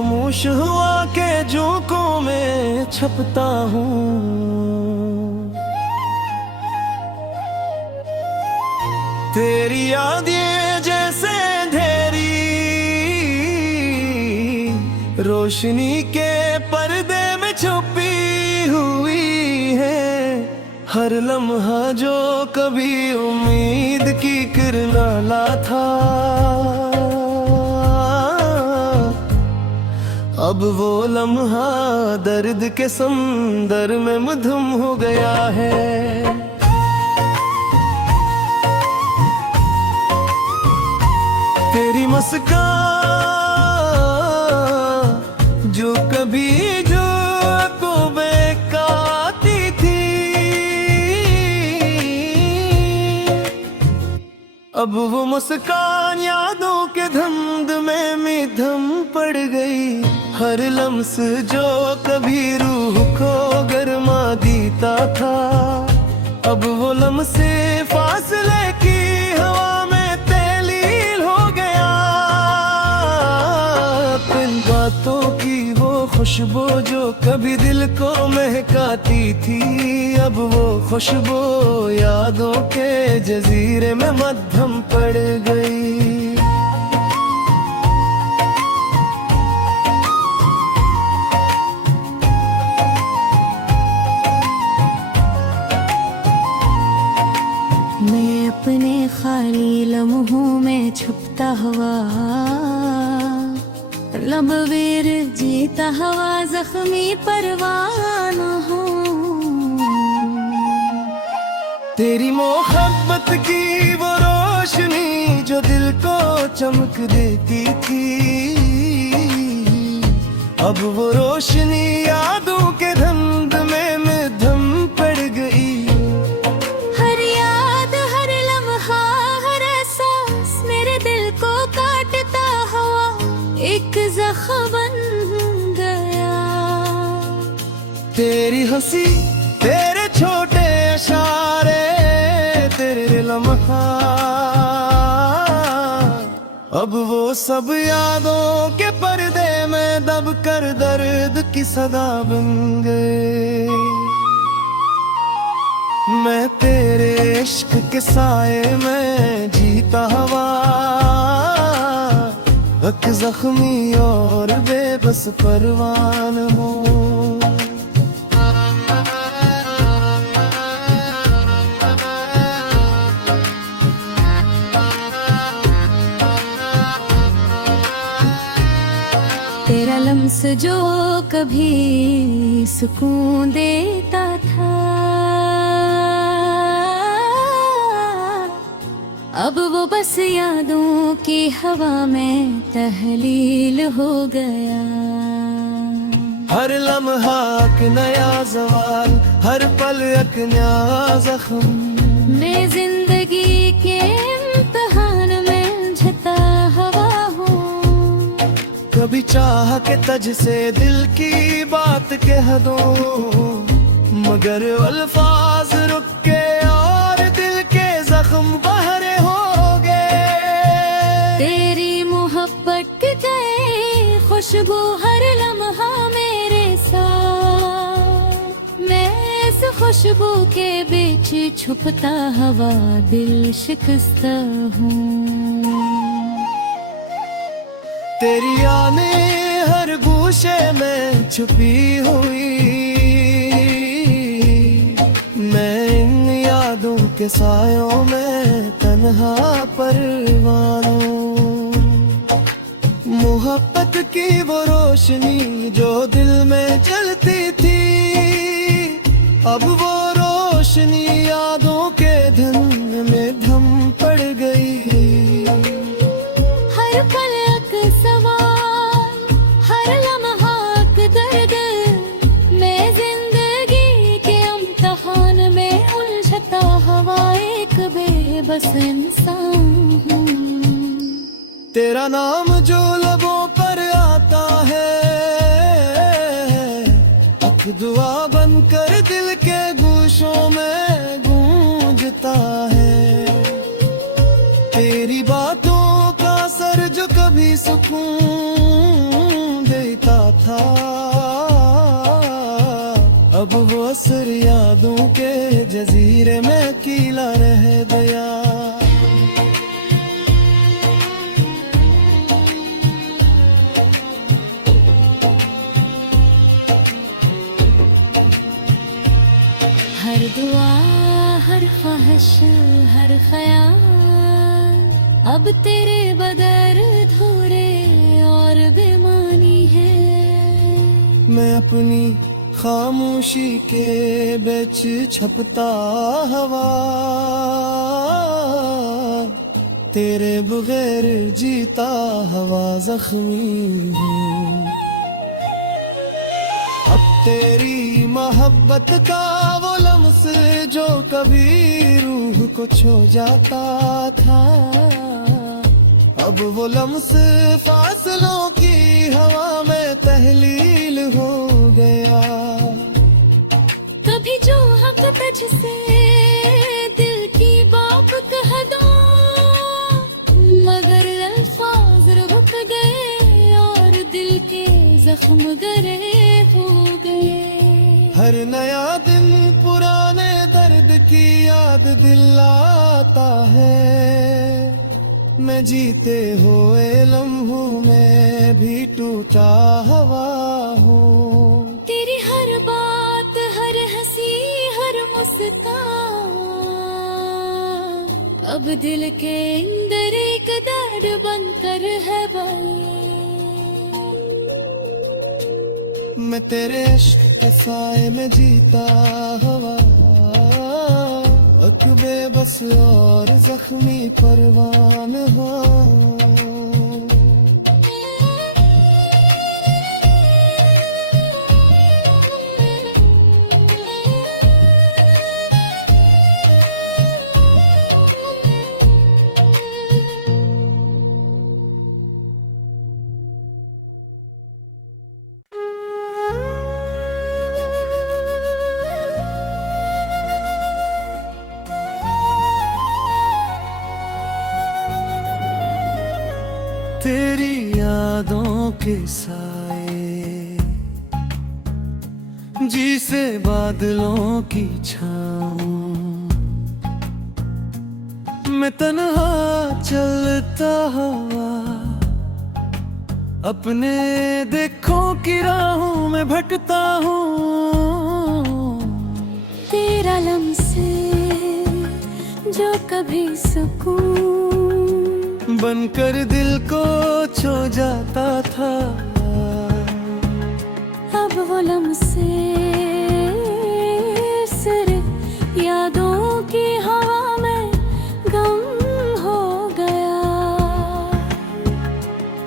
खामोश हुआ के झोंकों में छपता हूँ। तेरी यादें जैसे अंधेरी रोशनी के पर्दे में छुपी हुई है। हर लम्हा जो कभी उम्मीद की किरण ला था, अब वो लम्हा दर्द के समंदर में मधुम हो गया है। तेरी मुस्कान जो कभी जो को बहकाती थी, अब वो मुस्कान यादों के धमधमे में धम पड़ गई। हर लम्स जो कभी रूह को गरमा देता था, अब वो लम्से फासले की हवा में तैलील हो गया। पिन बातों की वो खुशबू जो कभी दिल को महकाती थी, अब वो खुशबू यादों के जजीरे में मध्यम पड़ गई। मैं अपने खाली लम्हों में छुपता हुआ, लम्बेर जीता हुआ जख्मी परवाना हूँ। तेरी मोहब्बत की वो रोशनी जो दिल को चमक देती थी, अब वो रोशनी यादों के धमधमे में धम पड़ गई। हर याद हर लम्हा हर एहसास मेरे दिल को काटता हुआ एक जख्म बन गया। तेरी हंसी तेरे छोटे इशारे तेरे लम्हा, अब वो सब यादों के पर्दे में दब कर दर्द की सदा बन गए। मैं तेरे इश्क के साए में जीता हुआ एक जख्मी और बेबस परवान हूँ। तेरा लम्स जो कभी सुकून देता था, अब वो बस यादों की हवा में तहलील हो गया। हर लम्हा एक नया सवाल, हर पल एक नया जख्म। मैं जिंदगी के इम्तिहान में झता हवा हूँ। कभी चाह के तज से दिल की बात कह दूं, मगर अल्फाज रुक के और दिल के जख्म बहरे हो गए। तेरी मोहब्बत की खुशबू हर लम्हा मेरे साथ, मैं इस खुशबू के बीच छुपता हुआ दिल शिकस्ता हूँ। तेरी यादें हर गूशे में छुपी हुई, मैं इन यादों के सायों में तन्हा परवानों। मोहब्बत की वो रोशनी जो दिल में जलती थी, अब वो रोशनी यादों के धुएं में धम पड़ गई। हर पल एक सवाल, हर लम्हा एक दर्द, मैं जिंदगी के इम्तिहान में उलझता हुआ एक बेबस इंसान हूँ। तेरा नाम जो लबों पर आता है, एक दुआ बनकर दिल के गूशों में गूंजता है। तेरी बातों का असर जो कभी सुकून देता जंजीरें में कीला रह गया। हर दुआ, हर ख्वाहिश, हर ख्याल अब तेरे बगैर अधूरे और बेमानी है। मैं अपनी खामोशी के बीच छपता हवा, तेरे बगैर जीता हवा जख्मी हूँ। अब तेरी मोहब्बत का वो लम्स जो कभी रूह को छू जाता था, अब वो लम्स फासलों की हवा में तहलील हो गया। कभी जो हक तुझसे दिल की बात कह दो, मगर अल्फाज रुक गए और दिल के जख्म गरे हो गए। हर नया दिन पुराने दर्द की याद दिलाता है। मैं जीते हुए लम्हों में भी टूटा हवा हूँ। तेरी हर बात, हर हंसी, हर मुस्कान अब दिल के अंदर एक दर्द बनकर है बल। मैं तेरे इश्क के साए में जीता हवा, अकबे बस और जख्मी परवान हो। तेरी यादों के साए जी से बादलों की छाँव, मैं तन्हा चलता हुआ अपने देखों की राहों में भटकता हूँ। तेरा लम्से जो कभी सुकून बनकर दिल को छू जाता था, अब वो लम्से सिर्फ यादों की हवा में गम हो गया।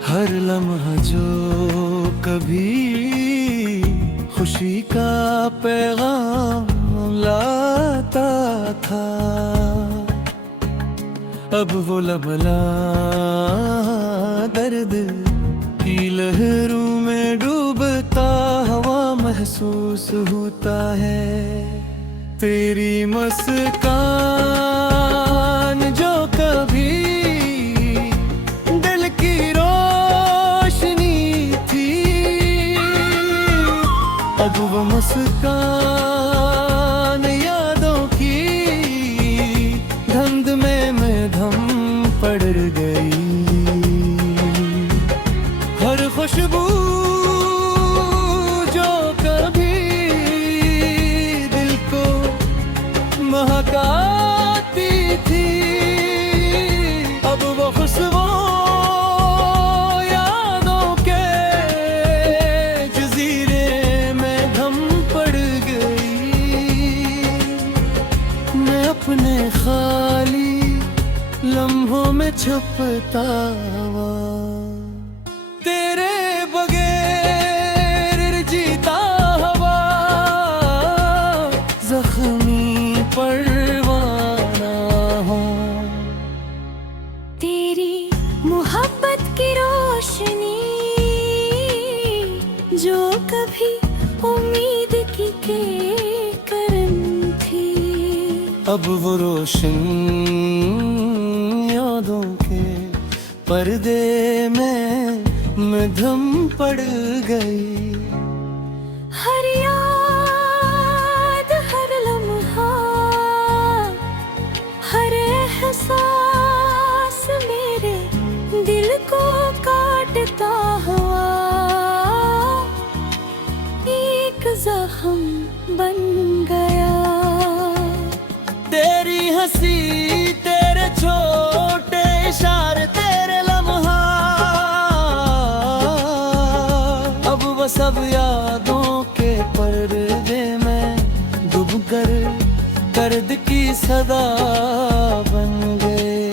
हर लम्हा जो कभी खुशी का पैगाम लाता था, अब वो लम्हा दर्द की लहरों में डूबता हुआ महसूस होता है। तेरी मुस्कान जो कभी दिल की रोशनी थी, अब वो मुस्कान यादों की धुंध में मध्यम पड़ गई। हर खुशबू जो कभी दिल को महकाती थी, अब वो खुशबू यादों के जजीरे में धम पड़ गई। मैं अपने खाली लम्हों में छुपता हुआ तेरे बगैर जीता हवा, जख्मी परवाना हूँ। तेरी मोहब्बत की रोशनी जो कभी उम्मीद की किरण थी, अब वो रोशन यादों के पर्दे में मध्यम पड़ गई। हर याद, हर लम्हा बन गया। तेरी हंसी, तेरे छोटे इशारे, तेरे लम्हा, अब वो सब यादों के पर्दे में डूब कर दर्द की सदा बन गए।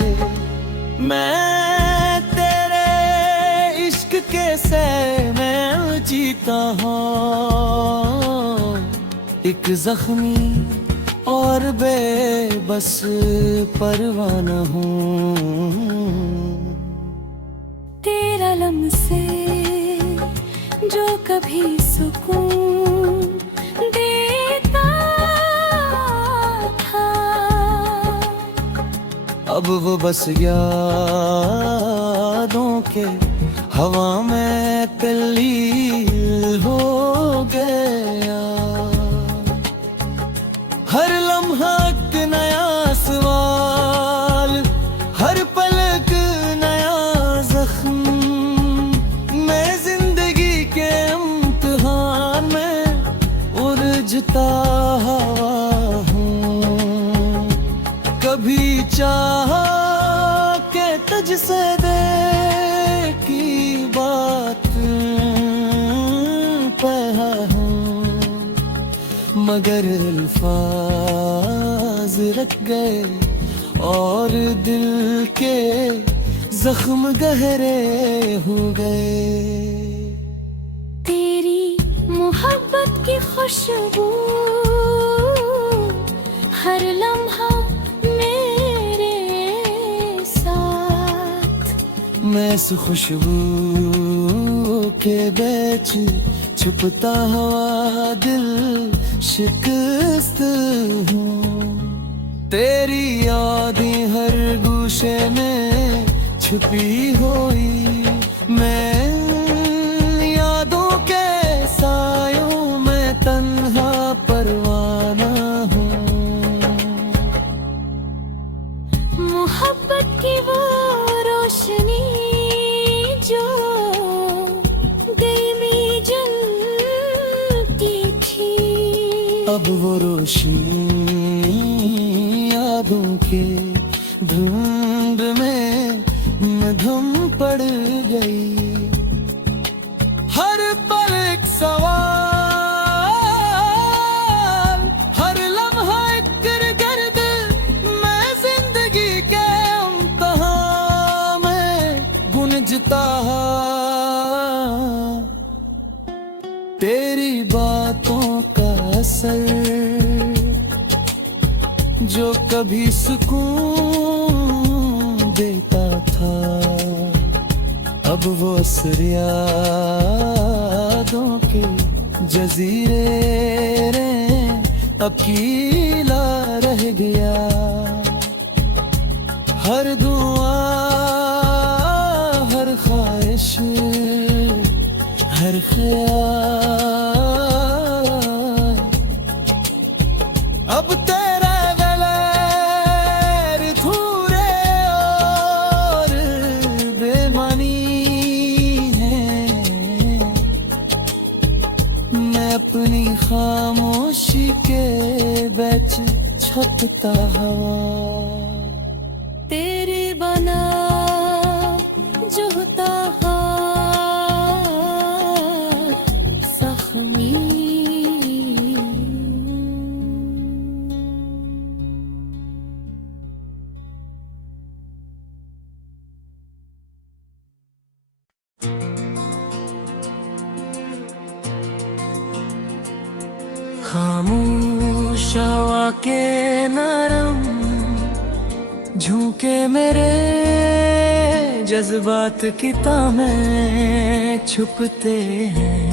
मैं तेरे इश्क के सैर में जीता हूँ, एक जख्मी और बेबस परवाना हूँ। तेरा लम्से जो कभी सुकून देता था, अब वो बस यादों के हवा में तल्लील हो गया। हर लम्हा एक नया सवाल, हर पल एक नया जख्म, मैं जिंदगी के इम्तिहान में उलझता हुआ हूँ। कभी चाहा के तुझसे दे की बात कहा हूँ, मगर अल्फाज रख गए और दिल के जख्म गहरे हो गए। तेरी मोहब्बत की खुशबू हर लम्हा मेरे साथ, मैं इस खुशबू के बीच छुपता हुआ दिल शिकस्त हूँ। तेरी यादें हर गूशे में छुपी हुई, मैं यादों के सायों में तन्हा परवाना हूँ। मोहब्बत की वो रोशनी जो दिल में जलती थी, अब वो रोशनी यादों के धुंध में मधुम पड़ गई। हर पल एक सवाल, हर लम्हा एक गिरगिर्द, मैं जिंदगी के इम्तिहान में गुंजता। तेरी बातों का असर जो कभी सुकून देता था, अब वो असर यादों के जजीरे अकेला रह गया। हर दुआ, हर ख्वाहिश, हर ख्याल अब तेरा गैर धूरे और बेमानी है। मैं अपनी खामोशी के बीच छपता हवा, तेरी बना जो होता जख्मी। खामोश हवा के नरम झोंके मेरे जज्बात की में छुपते हैं।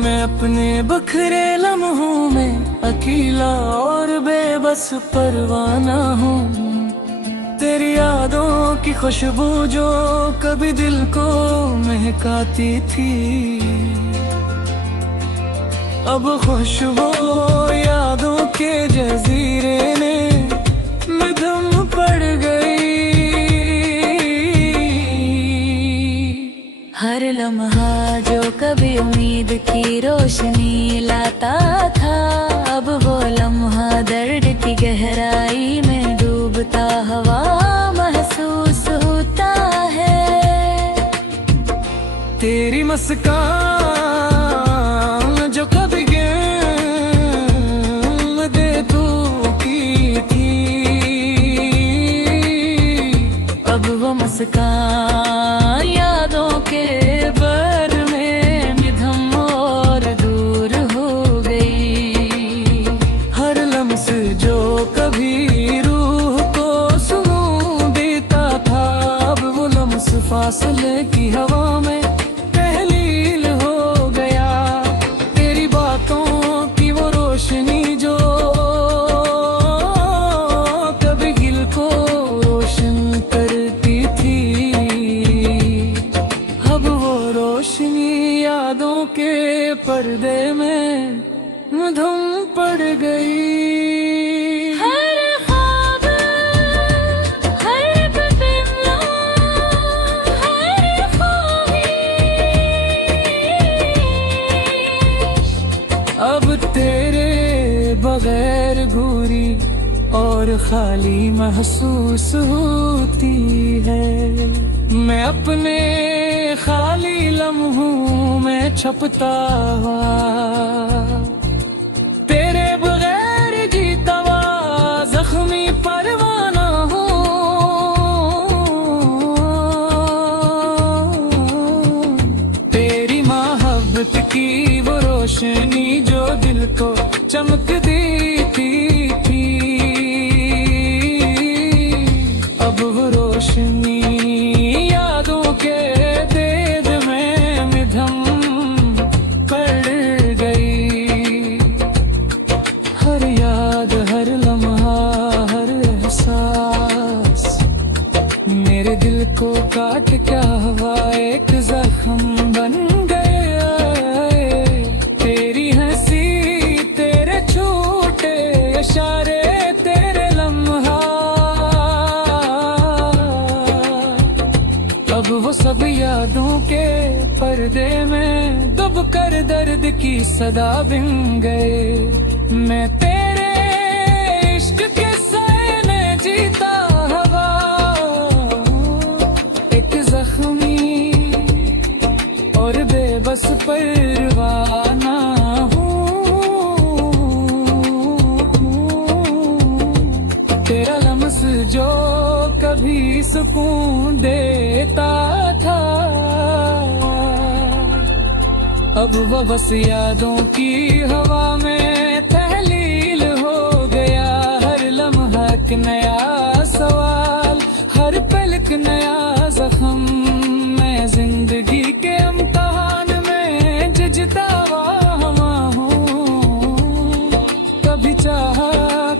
मैं अपने बखरे लम्हों में अकेला और बेबस परवाना हूँ। तेरी यादों की खुशबू जो कभी दिल को महकाती थी, अब खुशबू यादों के जजीरे ने मधुम पड़ गई। हर लम्हा जो कभी उम्मीद की रोशनी लाता था, अब वो लम्हा दर्द की गहराई में डूबता हुआ महसूस होता है। तेरी मुस्कान जो कभी गेम दे तू की थी, अब वो मुस्कान यादों के बर में निधम और दूर हो गई। हर लम्स जो कभी रूह को सुकून देता था, अब वो लम्स फासले की हवा में तहलील हो गया। तेरी बातों की वो रोशनी जो कभी दिल को रोशन करती थी, अब वो रोशनी यादों के पर्दे में धुम पड़ गई। हर ख्वाब, हर बिल्ला, हर ख्वाहिश अब तेरे बगैर घूरी और खाली महसूस होती है। मैं अपने खाली लम्हों में छपता हुआ, तेरे बगैर जीता हुआ जख्मी परवाना हूँ। तेरी मोहब्बत की वो रोशनी जो दिल को चमक देती थी, अब वो रोशनी यादों के देद में मिधम पड़ गई। हर याद, हर लम्हा, हर एहसास मेरे दिल को काट क्या हुआ एक जख्म बन गया। तेरी हंसी, तेरे छोटे इशारे, तेरे लम्हा, अब वो सब यादों के पर्दे में दब कर दर्द की सदा बिन गए। मैं तेरे इश्क के साए में जीता हवा एक जख्मी और बेबस परवाना हूँ। तेरा लम्स जो कभी सुकून देता था, अब वो बस यादों की हवा में तहलील हो गया। हर लम्हा एक नया सवाल, हर पल एक नया जख्म, मैं जिंदगी के इम्तिहान में जजता हुआ हूँ। कभी चाहा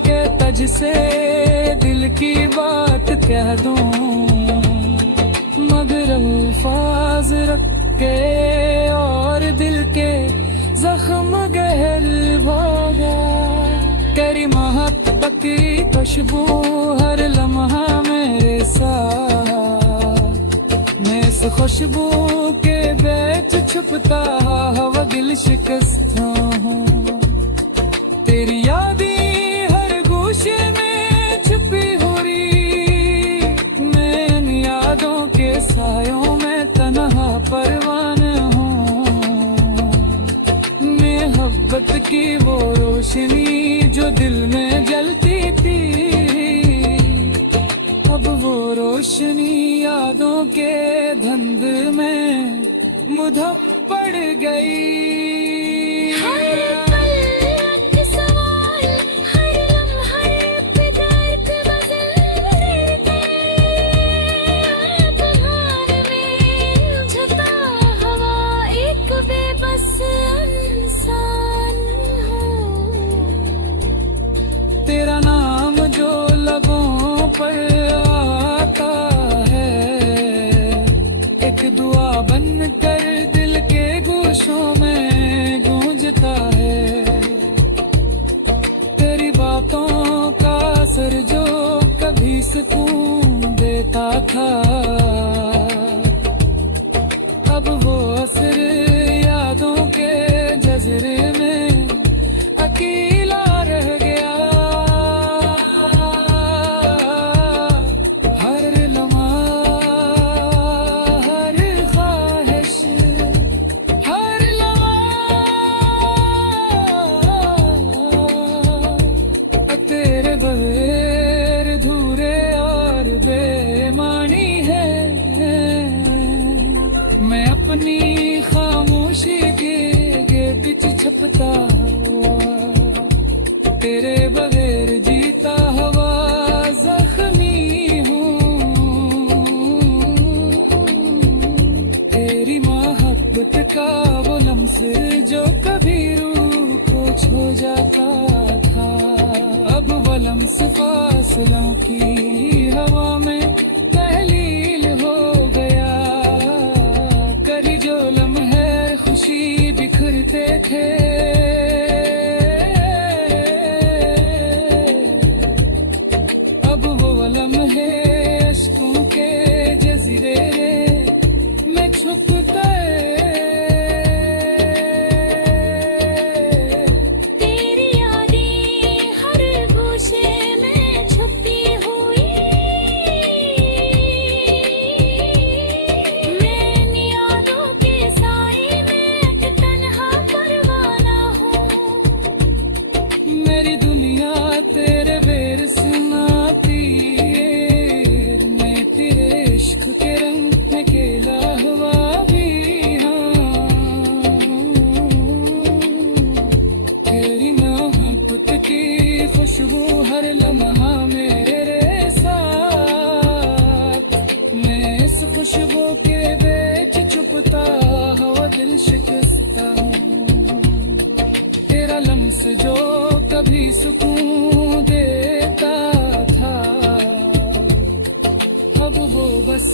के तज से दिल की बात कह दूं, मगर अल्फाज रख के और दिल के जख्म गहर भागा। तेरी मोहब्बत की खुशबू हर लम्हा मेरे साथ, मैं इस खुशबू के बीच छुपता हुआ दिल शिकस्त हूँ। तेरी यादें हर गोशे में छुपी हो रही, मैं इन यादों के सायों में तन्हा परवान हूँ। मोहब्बत की वो रोशनी जो दिल में जलती थी, अब वो रोशनी यादों के धुंध में मुधम पड़ गई। तेरा नाम जो लबों पर आता है, एक दुआ बन कर दिल के गोशों में गूंजता है। तेरी बातों का असर जो कभी सुकून देता था, अब वो खामोशी के बिच छपता तेरे बगैर जीता हवा जख्मी हूँ तेरी मोहब्बत का वो लम्स जो कभी रूह को छू जाता था अब वो लम्स फासलों की हवा में तहलील हो गया करी जो लम्हे खुशी बिखरते थे अब वो लम्हे अश्कों के जज़ीरे में छुप गए तेरी यादें हर गोशे में छुपी हुई मैं इन यादों के साए में एक तन्हा परवाना हूँ मेरी दुनिया तेरे बेर सुनाती मैं तेरे इश्क के रंग में खेला हुआ भी हाँ तेरी मोहब्बत की खुशबू हर लम्हा मेरे साथ मैं इस खुशबू के बीच छुपता हुआ दिल शिकस्ता हूँ तेरा लम्स जो कभी सुकून देता था अब वो बस